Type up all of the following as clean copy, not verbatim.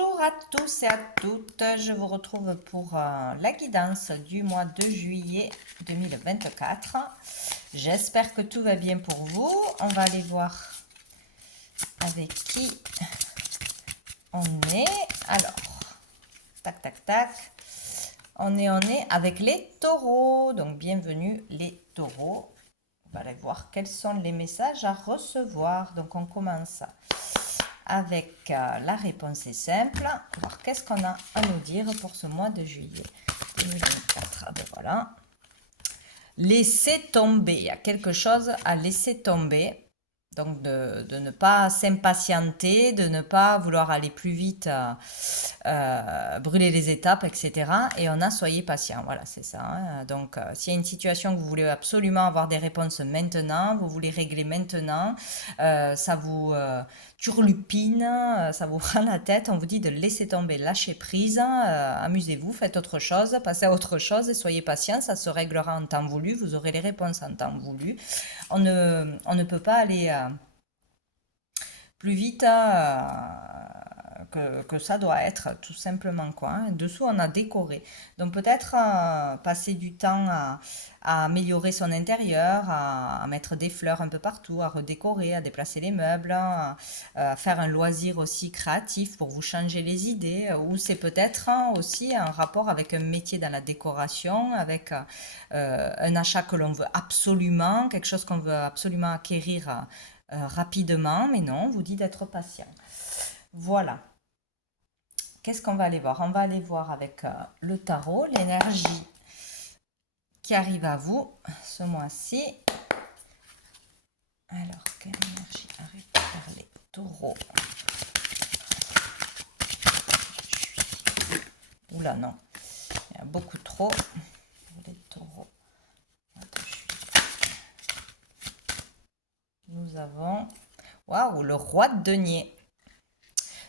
Bonjour à tous et à toutes, je vous retrouve pour la guidance du mois de juillet 2024. J'espère que tout va bien pour vous. On va aller voir avec qui on est. Alors, tac, tac, tac. On est avec les taureaux. Donc, bienvenue les taureaux. On va aller voir quels sont les messages à recevoir. Donc, on commence avec la réponse est simple. On va voir qu'est-ce qu'on a à nous dire pour ce mois de juillet 2024. Ah ben voilà. Laisser tomber. Il y a quelque chose à laisser tomber. Donc de ne pas s'impatienter, de ne pas vouloir aller plus vite, brûler les étapes, etc. Et on a soyez patient, voilà, c'est ça. Hein. Donc s'il y a une situation que vous voulez absolument avoir des réponses maintenant, vous voulez régler maintenant, ça vous turlupine, ça vous prend la tête, on vous dit de laisser tomber, lâcher prise, amusez-vous, faites autre chose, passez à autre chose, soyez patient, ça se réglera en temps voulu, vous aurez les réponses en temps voulu. On ne peut pas aller plus vite que ça doit être, tout simplement, quoi. Hein. Dessous, on a décoré. Donc peut-être passer du temps à améliorer son intérieur, à mettre des fleurs un peu partout, à redécorer, à déplacer les meubles, à faire un loisir aussi créatif pour vous changer les idées, ou c'est peut-être aussi un rapport avec un métier dans la décoration, avec un achat que l'on veut absolument, quelque chose qu'on veut absolument acquérir rapidement, mais non, on vous dit d'être patient. Voilà. Qu'est-ce qu'on va aller voir? On va aller voir avec le tarot, l'énergie qui arrive à vous ce mois-ci. Alors, quelle énergie arrive vers les taureaux? Oula, non. Il y a beaucoup trop pour les taureaux. Nous avons... Waouh, le roi de denier.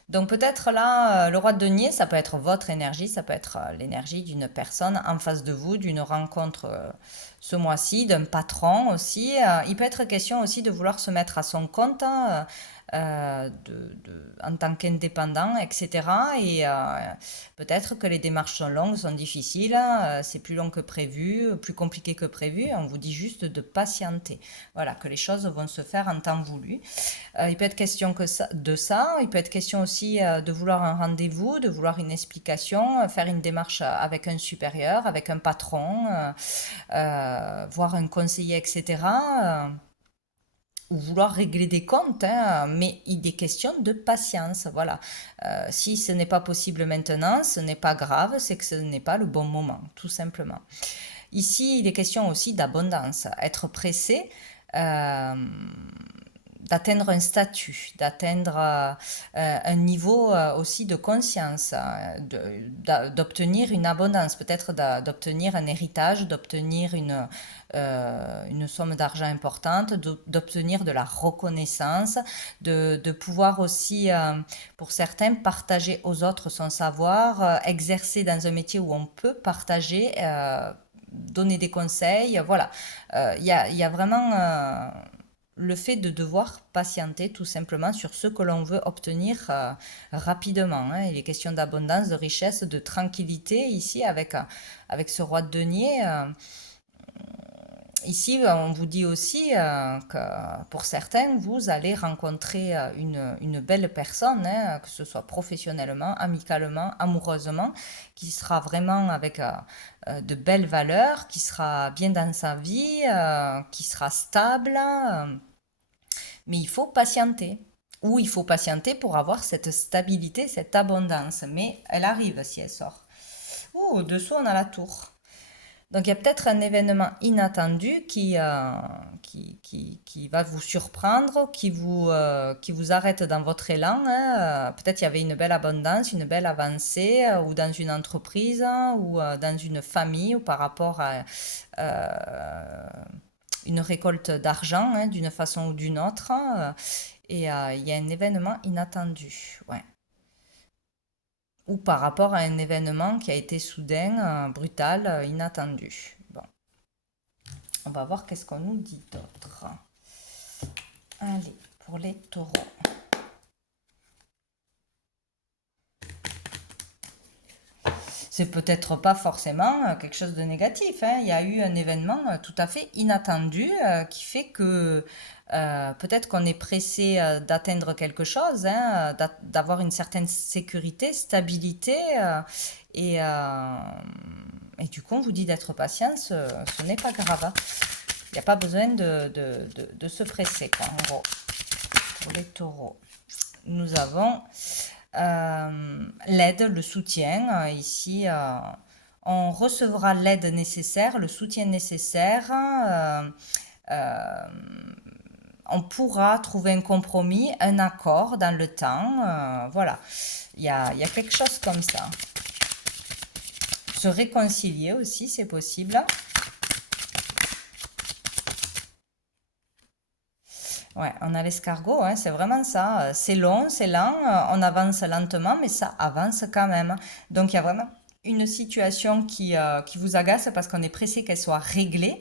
Donc peut-être là, le roi de denier, ça peut être votre énergie, ça peut être l'énergie d'une personne en face de vous, d'une rencontre ce mois-ci, d'un patron aussi. Il peut être question aussi de vouloir se mettre à son compte en tant qu'indépendant, etc. Et peut-être que les démarches sont longues, sont difficiles, c'est plus long que prévu, plus compliqué que prévu. On vous dit juste de patienter. Voilà, que les choses vont se faire en temps voulu. Il peut être question de ça, il peut être question aussi de vouloir un rendez-vous, de vouloir une explication, faire une démarche avec un supérieur, avec un patron, voir un conseiller, etc. Ou vouloir régler des comptes, hein, mais il est question de patience, voilà. Si ce n'est pas possible maintenant, ce n'est pas grave, c'est que ce n'est pas le bon moment, tout simplement. Ici, il est question aussi d'abondance, être pressé. D'atteindre un statut, d'atteindre un niveau aussi de conscience, d'obtenir une abondance, peut-être d'obtenir un héritage, d'obtenir une somme d'argent importante, d'obtenir de la reconnaissance, de pouvoir aussi, pour certains, partager aux autres son savoir, exercer dans un métier où on peut partager, donner des conseils, voilà. Y a vraiment le fait de devoir patienter tout simplement sur ce que l'on veut obtenir rapidement. Hein. Il est question d'abondance, de richesse, de tranquillité ici avec ce roi de denier. Ici, on vous dit aussi que pour certains, vous allez rencontrer une belle personne, hein, que ce soit professionnellement, amicalement, amoureusement, qui sera vraiment avec de belles valeurs, qui sera bien dans sa vie, qui sera stable. Mais il faut patienter. Ou il faut patienter pour avoir cette stabilité, cette abondance. Mais elle arrive si elle sort. Ouh, au-dessous, on a la tour. Donc il y a peut-être un événement inattendu qui va vous surprendre, qui vous arrête dans votre élan. Hein. Peut-être il y avait une belle abondance, une belle avancée, ou dans une entreprise, ou dans une famille, ou par rapport à une récolte d'argent, hein, d'une façon ou d'une autre. Et il y a un événement inattendu. Ouais. Ou par rapport à un événement qui a été soudain, brutal, inattendu. Bon, on va voir qu'est-ce qu'on nous dit d'autre. Allez, pour les taureaux. c'est peut-être pas forcément quelque chose de négatif, hein. Il y a eu un événement tout à fait inattendu qui fait que peut-être qu'on est pressé d'atteindre quelque chose, hein, d'avoir une certaine sécurité, stabilité, et, euh, et du coup on vous dit d'être patient, ce n'est pas grave, hein. Il n'y a pas besoin de se presser, quoi, en gros, pour les taureaux. Nous avons l'aide, le soutien. Ici, on recevra l'aide nécessaire, le soutien nécessaire. Euh, on pourra trouver un compromis, un accord dans le temps. Voilà, il y a quelque chose comme ça. Se réconcilier aussi, c'est possible. Ouais, on a l'escargot, hein, c'est vraiment ça. C'est long, c'est lent, on avance lentement, mais ça avance quand même. Donc il y a vraiment une situation qui vous agace parce qu'on est pressé qu'elle soit réglée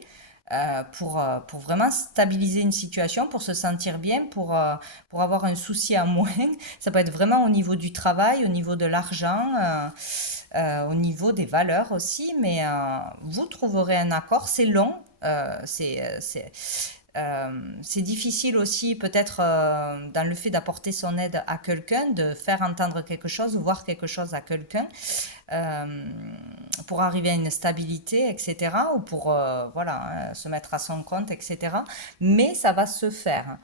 pour vraiment stabiliser une situation, pour se sentir bien, pour avoir un souci à moins. Ça peut être vraiment au niveau du travail, au niveau de l'argent, au niveau des valeurs aussi, mais vous trouverez un accord. C'est long, c'est difficile aussi peut-être dans le fait d'apporter son aide à quelqu'un, de faire entendre quelque chose ou voir quelque chose à quelqu'un euh, pour arriver à une stabilité, etc. Ou pour voilà, se mettre à son compte, etc. Mais ça va se faire.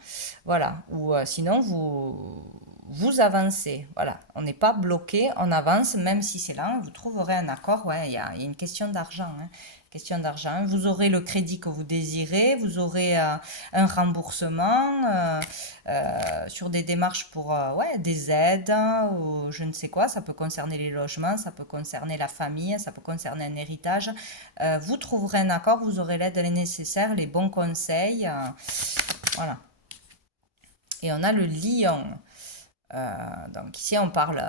Voilà. Ou sinon, vous avancez. Voilà. On n'est pas bloqué, on avance, même si c'est lent. Vous trouverez un accord. Ouais, il y a une question d'argent, hein. Question d'argent. Vous aurez le crédit que vous désirez, vous aurez un remboursement sur des démarches pour ouais, des aides ou je ne sais quoi. Ça peut concerner les logements, ça peut concerner la famille, ça peut concerner un héritage. Vous trouverez un accord, vous aurez l'aide nécessaire, les bons conseils. Voilà. Et on a le lion. Donc ici, on parle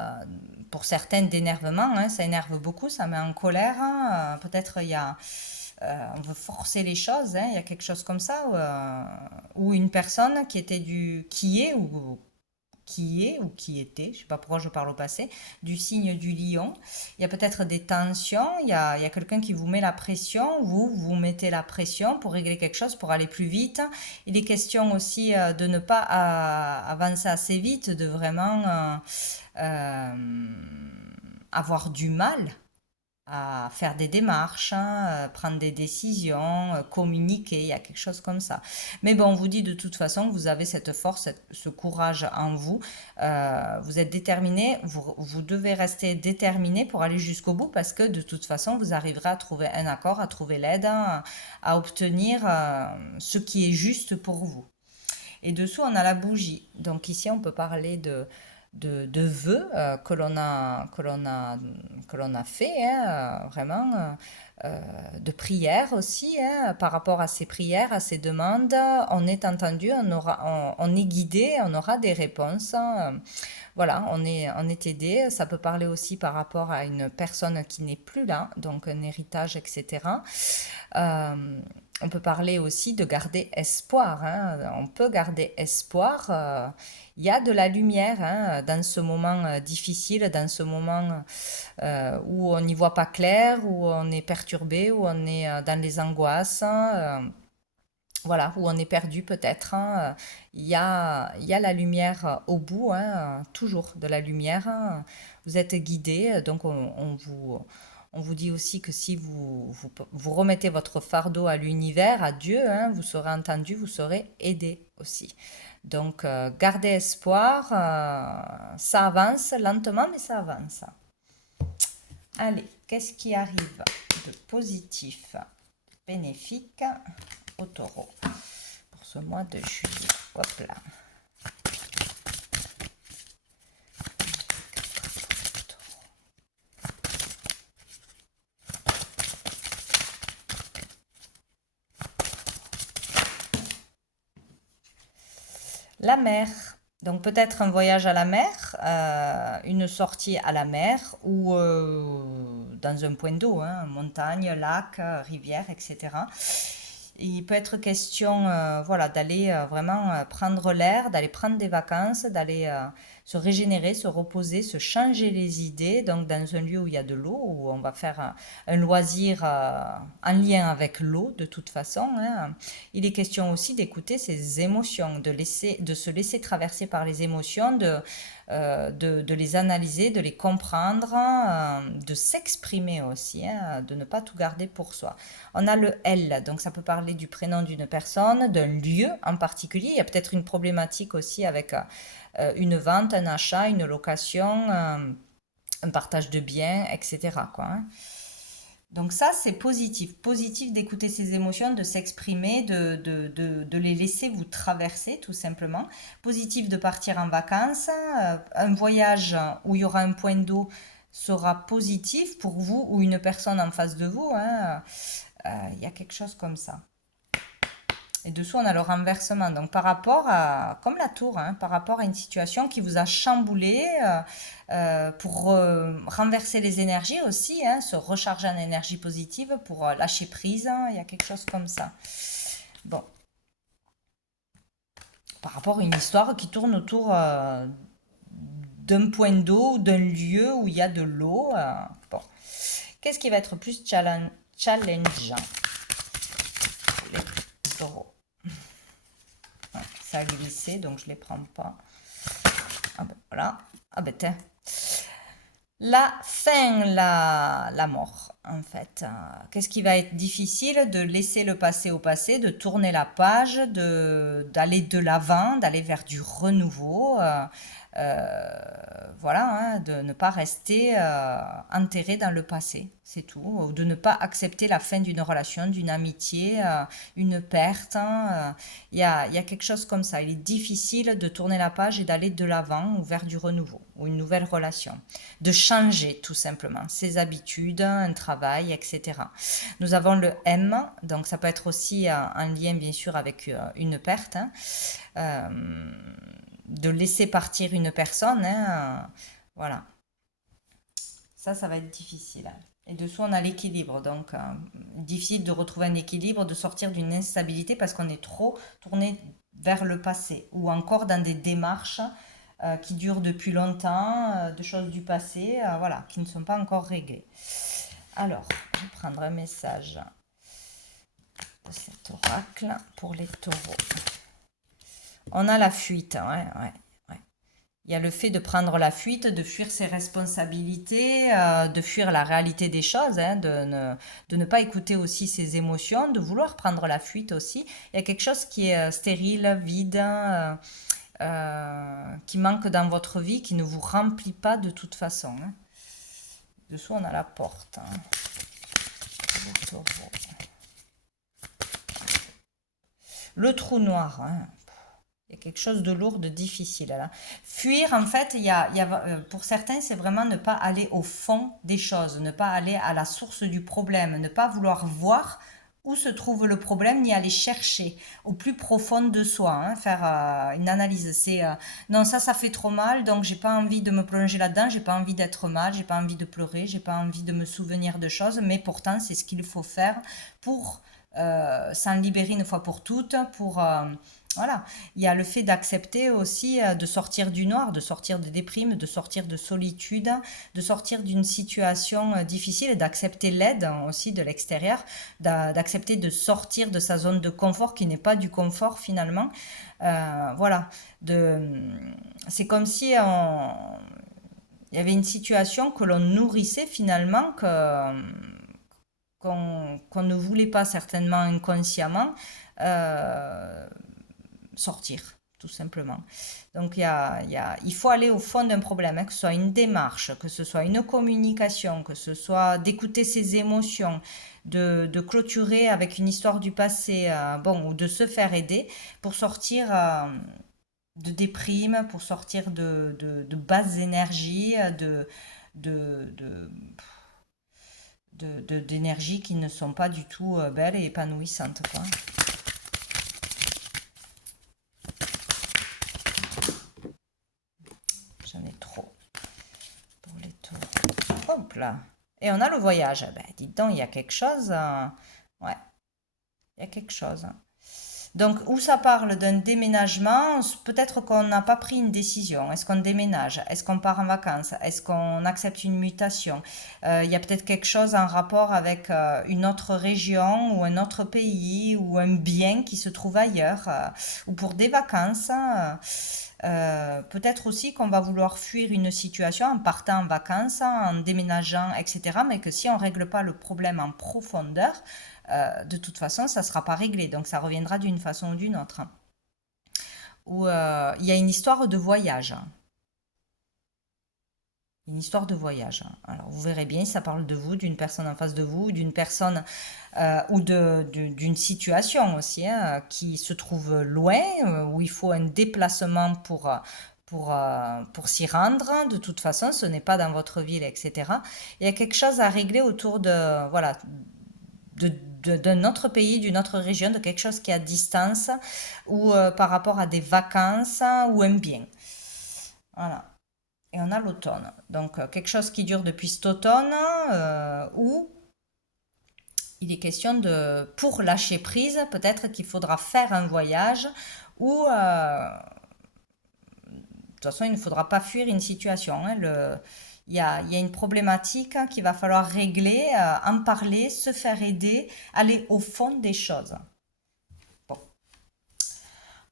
pour certaines d'énervement, hein, ça énerve beaucoup, ça met en colère, hein. Peut-être il y a, on veut forcer les choses, hein, il y a quelque chose comme ça, ou une personne qui était ou qui était, je sais pas pourquoi je parle au passé, du signe du lion. Il y a peut-être des tensions, il y a quelqu'un qui vous met la pression, vous mettez la pression pour régler quelque chose, pour aller plus vite. Il est question aussi de ne pas avancer assez vite, de vraiment avoir du mal à faire des démarches, hein, prendre des décisions, communiquer, il y a quelque chose comme ça. Mais bon, on vous dit de toute façon que vous avez cette force, ce courage en vous. Vous êtes déterminé, vous devez rester déterminé pour aller jusqu'au bout parce que de toute façon, vous arriverez à trouver un accord, à trouver l'aide, hein, à obtenir ce qui est juste pour vous. Et dessous, on a la bougie. Donc ici, on peut parler de vœux que l'on a fait, hein, vraiment, de prières aussi, hein, par rapport à ces prières, à ces demandes. On est entendu, on est guidé, on aura des réponses, hein. Voilà, on est aidé. Ça peut parler aussi par rapport à une personne qui n'est plus là, donc un héritage, etc. On peut parler aussi de garder espoir, hein. On peut garder espoir. Il y a de la lumière, hein, dans ce moment difficile, dans ce moment où on n'y voit pas clair, où on est perturbé, où on est dans les angoisses, hein, voilà, où on est perdu peut-être, hein. Il y a la lumière au bout, hein, toujours de la lumière, hein. Vous êtes guidé, donc on vous dit aussi que si vous remettez votre fardeau à l'univers, à Dieu, hein, vous serez entendu, vous serez aidé aussi. Donc, gardez espoir, ça avance lentement, mais ça avance. Allez, qu'est-ce qui arrive de positif, bénéfique au taureau pour ce mois de juillet? Hop là. La mer. Donc peut-être un voyage à la mer, une sortie à la mer ou dans un point d'eau, hein, montagne, lac, rivière, etc. Il peut être question voilà, d'aller vraiment prendre l'air, d'aller prendre des vacances, d'aller se régénérer, se reposer, se changer les idées, donc dans un lieu où il y a de l'eau, où on va faire un loisir en lien avec l'eau de toute façon, hein. Il est question aussi d'écouter ses émotions, de se laisser traverser par les émotions, de les analyser, de les comprendre, de s'exprimer aussi, hein, de ne pas tout garder pour soi. On a le L, donc ça peut parler du prénom d'une personne, d'un lieu en particulier. Il y a peut-être une problématique aussi avec une vente, un achat, une location, un partage de biens, etc., quoi, hein. Donc ça, c'est positif. Positif d'écouter ses émotions, de s'exprimer, de les laisser vous traverser, tout simplement. Positif de partir en vacances. Un voyage où il y aura un point d'eau sera positif pour vous ou une personne en face de vous, hein. Il y a quelque chose comme ça. Et dessous, on a le renversement. Donc, par rapport à, comme la tour, hein, par rapport à une situation qui vous a chamboulé, pour renverser les énergies aussi, hein, se recharger en énergie positive, pour lâcher prise, hein, il y a quelque chose comme ça. Bon. Par rapport à une histoire qui tourne autour d'un point d'eau, d'un lieu où il y a de l'eau. Bon. Qu'est-ce qui va être plus challengeant? Les taureaux. Ça a glissé, donc je ne les prends pas. Ah ben voilà. Ah ben tiens. La fin, la mort, en fait. Qu'est-ce qui va être difficile? De laisser le passé au passé, de tourner la page, d'aller de l'avant, d'aller vers du renouveau. Voilà, hein, de ne pas rester enterré dans le passé, c'est tout. Ou de ne pas accepter la fin d'une relation, d'une amitié, une perte, hein. Il y a quelque chose comme ça. Il est difficile de tourner la page et d'aller de l'avant ou vers du renouveau ou une nouvelle relation. De changer tout simplement ses habitudes, un travail, etc. Nous avons le M, donc ça peut être aussi en lien bien sûr avec une perte, hein. De laisser partir une personne, hein, voilà. Ça va être difficile. Et dessous, on a l'équilibre. Donc, difficile de retrouver un équilibre, de sortir d'une instabilité parce qu'on est trop tourné vers le passé ou encore dans des démarches qui durent depuis longtemps, de choses du passé, voilà, qui ne sont pas encore réglées. Alors, je vais prendre un message de cet oracle pour les taureaux. On a la fuite, ouais. Il y a le fait de prendre la fuite, de fuir ses responsabilités, de fuir la réalité des choses, hein, de ne pas écouter aussi ses émotions, de vouloir prendre la fuite aussi. Il y a quelque chose qui est stérile, vide, qui manque dans votre vie, qui ne vous remplit pas de toute façon, hein. Dessous, on a la porte, hein. Le trou noir, hein. Il y a quelque chose de lourd, de difficile là. Fuir, en fait, pour certains, c'est vraiment ne pas aller au fond des choses, ne pas aller à la source du problème, ne pas vouloir voir où se trouve le problème, ni aller chercher au plus profond de soi, hein, faire une analyse. C'est non, ça fait trop mal, donc j'ai pas envie de me plonger là-dedans, j'ai pas envie d'être mal, j'ai pas envie de pleurer, j'ai pas envie de me souvenir de choses, mais pourtant, c'est ce qu'il faut faire pour s'en libérer une fois pour toutes, pour voilà, il y a le fait d'accepter aussi de sortir du noir, de sortir de déprime, de sortir de solitude, de sortir d'une situation difficile et d'accepter l'aide aussi de l'extérieur, d'accepter de sortir de sa zone de confort qui n'est pas du confort finalement. Voilà, c'est comme si il y avait une situation que l'on nourrissait finalement, qu'on ne voulait pas certainement inconsciemment. Sortir, tout simplement. Donc il faut aller au fond d'un problème, hein, que ce soit une démarche, que ce soit une communication, que ce soit d'écouter ses émotions, de clôturer avec une histoire du passé, bon, ou de se faire aider pour sortir de déprime, pour sortir de basses énergies, d'énergies qui ne sont pas du tout belles et épanouissantes, quoi. J'en ai trop pour les taureaux. Hop là. Et on a le voyage. Ben, dites donc, il y a quelque chose. Ouais, il y a quelque chose. Donc, où ça parle d'un déménagement, peut-être qu'on n'a pas pris une décision. Est-ce qu'on déménage? Est-ce qu'on part en vacances? Est-ce qu'on accepte une mutation? Il y a peut-être quelque chose en rapport avec une autre région ou un autre pays ou un bien qui se trouve ailleurs ou pour des vacances. Peut-être aussi qu'on va vouloir fuir une situation en partant en vacances, en déménageant, etc. Mais que si on ne règle pas le problème en profondeur, de toute façon, ça ne sera pas réglé. Donc ça reviendra d'une façon ou d'une autre. Ou il y a une histoire de voyage. Une histoire de voyage. Alors vous verrez bien, ça parle de vous, d'une personne en face de vous, d'une personne ou d'une situation aussi qui se trouve loin, où il faut un déplacement pour s'y rendre. De toute façon, ce n'est pas dans votre ville, etc. Il y a quelque chose à régler autour de, voilà, d'un autre pays, d'une autre région, de quelque chose qui est à distance ou par rapport à des vacances ou un bien. Voilà. Et on a l'automne. Donc, quelque chose qui dure depuis cet automne, où il est question de, pour lâcher prise, peut-être qu'il faudra faire un voyage, ou, de toute façon, il ne faudra pas fuir une situation. Hein. Il y a une problématique qu'il va falloir régler, en parler, se faire aider, aller au fond des choses. Bon.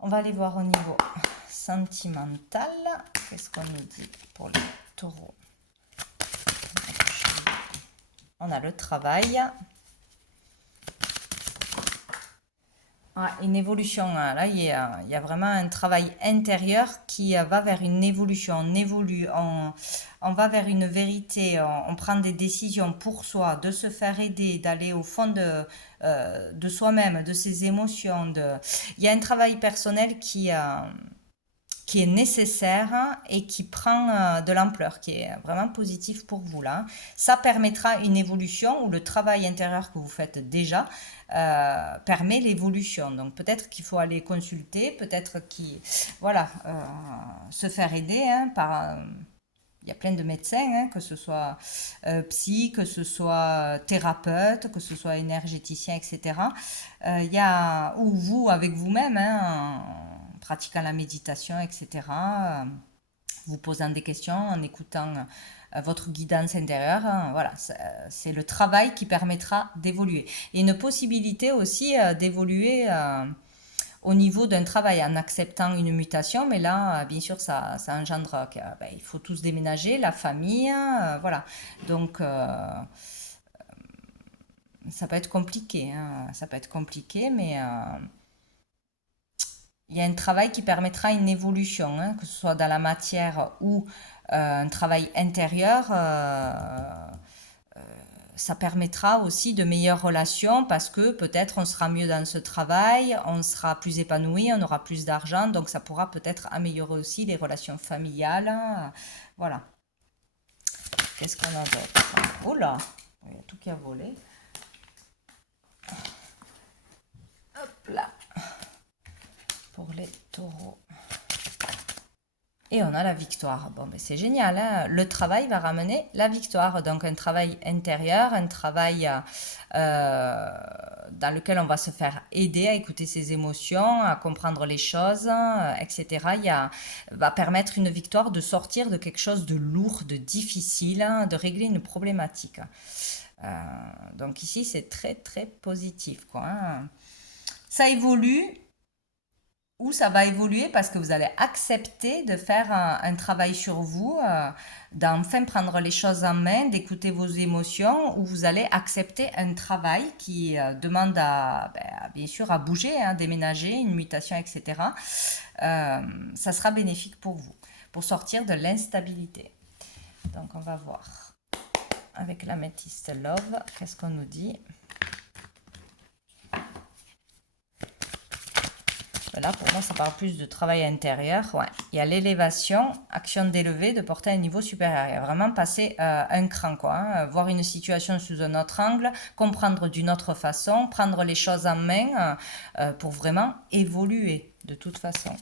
On va aller voir au niveau sentimental. Qu'est-ce qu'on nous dit pour les taureaux? On a le travail. Une évolution. Là, il y a vraiment un travail intérieur qui va vers une évolution. On évolue, on va vers une vérité, on prend des décisions pour soi, de se faire aider, d'aller au fond de soi-même, de ses émotions. Il y a un travail personnel qui est nécessaire et qui prend de l'ampleur, qui est vraiment positif pour vous là. Ça permettra une évolution où le travail intérieur que vous faites déjà permet l'évolution. Donc peut-être qu'il faut aller consulter, peut-être voilà, se faire aider par... il y a plein de médecins, hein, que ce soit psy, que ce soit thérapeute, que ce soit énergéticien, etc. Ou vous avec vous-même, hein, en pratiquant la méditation, etc. Vous posant des questions, en écoutant votre guidance intérieure. Voilà, c'est le travail qui permettra d'évoluer. Et une possibilité aussi d'évoluer au niveau d'un travail en acceptant une mutation, mais là, bien sûr, ça engendre il faut tous déménager, la famille, voilà. Donc, ça peut être compliqué, hein. Ça peut être compliqué, mais il y a un travail qui permettra une évolution, hein, que ce soit dans la matière ou un travail intérieur. Ça permettra aussi de meilleures relations parce que peut-être on sera mieux dans ce travail, on sera plus épanoui, on aura plus d'argent, donc ça pourra peut-être améliorer aussi les relations familiales. Voilà. Qu'est-ce qu'on a d'autre? Oh là, il y a tout qui a volé. Hop là. Pour les taureaux. Et on a la victoire. Bon, ben c'est génial, hein. Le travail va ramener la victoire. Donc un travail intérieur, un travail dans lequel on va se faire aider à écouter ses émotions, à comprendre les choses, etc. Va permettre une victoire de sortir de quelque chose de lourd, de difficile, hein, de régler une problématique. Donc ici, c'est très, très positif, quoi, hein. Ça évolue. Ou ça va évoluer parce que vous allez accepter de faire un travail sur vous, d'enfin prendre les choses en main, d'écouter vos émotions, ou vous allez accepter un travail qui demande bien sûr à bouger, hein, déménager, une mutation, etc. Ça sera bénéfique pour vous, pour sortir de l'instabilité. Donc on va voir avec l'améthyste Love, qu'est-ce qu'on nous dit? Là, pour moi, ça parle plus de travail intérieur. Ouais. Il y a l'élévation, action d'élever, de porter à un niveau supérieur. Il y a vraiment passer un cran, quoi, hein. Voir une situation sous un autre angle, comprendre d'une autre façon, prendre les choses en main pour vraiment évoluer de toute façon.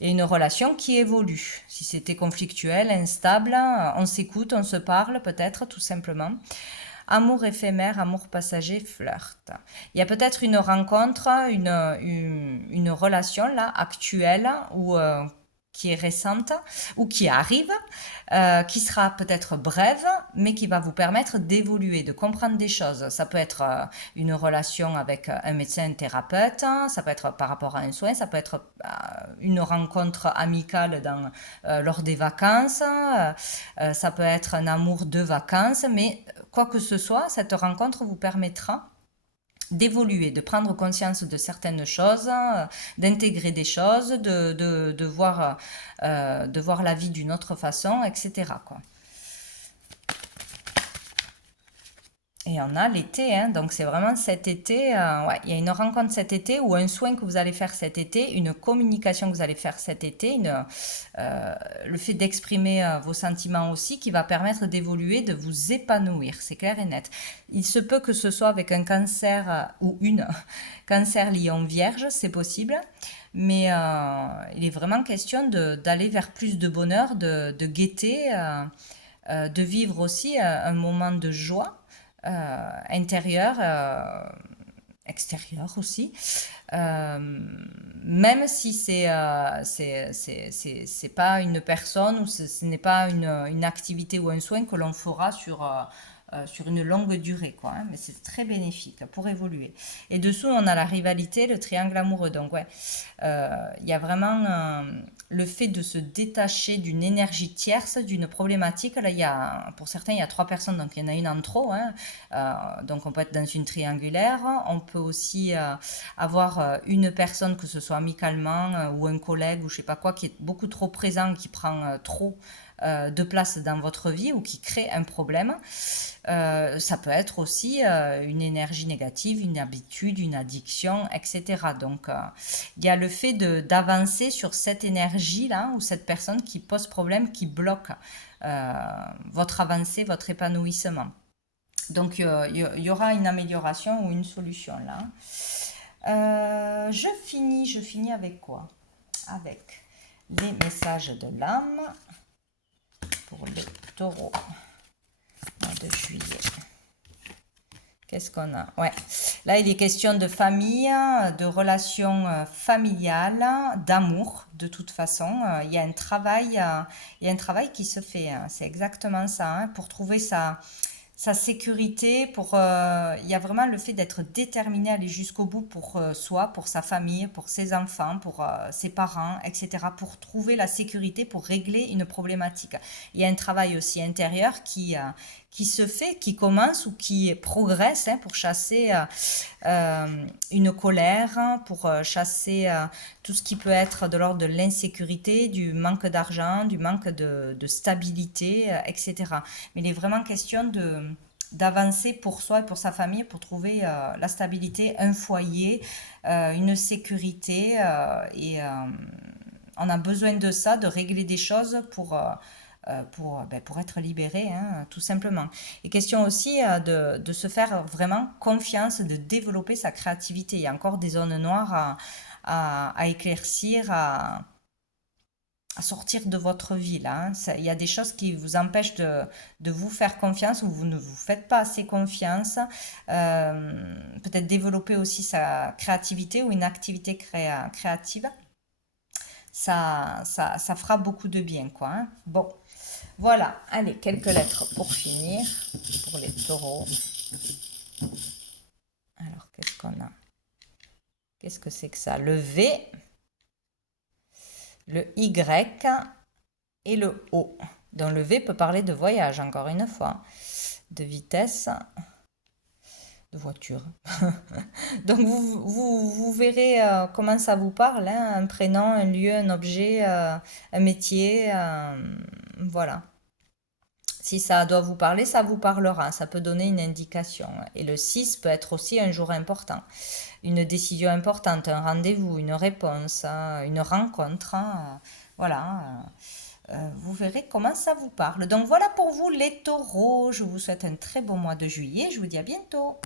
Et une relation qui évolue. Si c'était conflictuel, instable, on s'écoute, on se parle peut-être tout simplement. amour éphémère, amour passager, flirt. Il y a peut-être une rencontre, une relation là, actuelle, ou qui est récente, ou qui arrive, qui sera peut-être brève, mais qui va vous permettre d'évoluer, de comprendre des choses. Ça peut être une relation avec un médecin, un thérapeute, ça peut être par rapport à un soin, ça peut être une rencontre amicale lors des vacances, ça peut être un amour de vacances, mais quoi que ce soit, cette rencontre vous permettra d'évoluer, de prendre conscience de certaines choses, d'intégrer des choses, de voir la vie d'une autre façon, etc., quoi. Et on a l'été, hein, donc c'est vraiment cet été, ouais, il y a une rencontre cet été ou un soin que vous allez faire cet été, une communication que vous allez faire cet été, le fait d'exprimer vos sentiments aussi qui va permettre d'évoluer, de vous épanouir, c'est clair et net. Il se peut que ce soit avec un cancer ou une cancer lion vierge, c'est possible, mais il est vraiment question d'aller vers plus de bonheur, de gaieté, de vivre aussi un moment de joie intérieur, extérieur aussi. Même si c'est pas une personne ou ce n'est pas une activité ou un soin que l'on fera sur une longue durée, quoi, hein, mais c'est très bénéfique pour évoluer. Et dessous, on a la rivalité, le triangle amoureux. Donc, ouais, il y a vraiment le fait de se détacher d'une énergie tierce, d'une problématique. Là, pour certains, il y a 3 personnes, donc il y en a une en trop, hein. Donc, on peut être dans une triangulaire. On peut aussi avoir une personne, que ce soit amicalement ou un collègue ou je sais pas quoi, qui est beaucoup trop présent, qui prend trop de place dans votre vie ou qui crée un problème. Ça peut être aussi une énergie négative, une habitude, une addiction, etc. Donc, il y a le fait d'avancer sur cette énergie-là ou cette personne qui pose problème, qui bloque votre avancée, votre épanouissement. Donc, il y aura une amélioration ou une solution là. Je finis avec quoi? Avec les messages de l'âme pour les taureaux de juillet. Qu'est-ce qu'on a? Ouais. Là, il est question de famille, de relations familiales, d'amour, de toute façon. Il y a un travail qui se fait, hein. C'est exactement ça, hein, pour trouver sa sécurité, il y a vraiment le fait d'être déterminé à aller jusqu'au bout pour soi, pour sa famille, pour ses enfants, pour ses parents, etc., pour trouver la sécurité, pour régler une problématique. Il y a un travail aussi intérieur qui se fait, qui commence ou qui progresse, hein, pour chasser une colère, pour chasser tout ce qui peut être de l'ordre de l'insécurité, du manque d'argent, du manque de stabilité, etc. Mais il est vraiment question d'avancer pour soi et pour sa famille pour trouver la stabilité, un foyer, une sécurité et on a besoin de ça, de régler des choses pour être libéré, hein, tout simplement. Et question aussi de se faire vraiment confiance, de développer sa créativité. Il y a encore des zones noires à éclaircir, à sortir de votre vie là, hein. Il y a des choses qui vous empêchent de vous faire confiance ou vous ne vous faites pas assez confiance. Peut-être développer aussi sa créativité ou une activité créative. Ça fera beaucoup de bien, quoi, hein. Bon, voilà. Allez, quelques lettres pour finir, pour les taureaux. Alors, qu'est-ce qu'on a? Qu'est-ce que c'est que ça? Le V, le Y et le O. Donc le V peut parler de voyage, encore une fois, de vitesse, de voiture. Donc vous verrez comment ça vous parle, hein, un prénom, un lieu, un objet, un métier, voilà. Si ça doit vous parler, ça vous parlera, ça peut donner une indication. Et le 6 peut être aussi un jour important, une décision importante, un rendez-vous, une réponse, une rencontre, hein, voilà. Vous verrez comment ça vous parle. Donc voilà pour vous les taureaux. Je vous souhaite un très bon mois de juillet. Je vous dis à bientôt.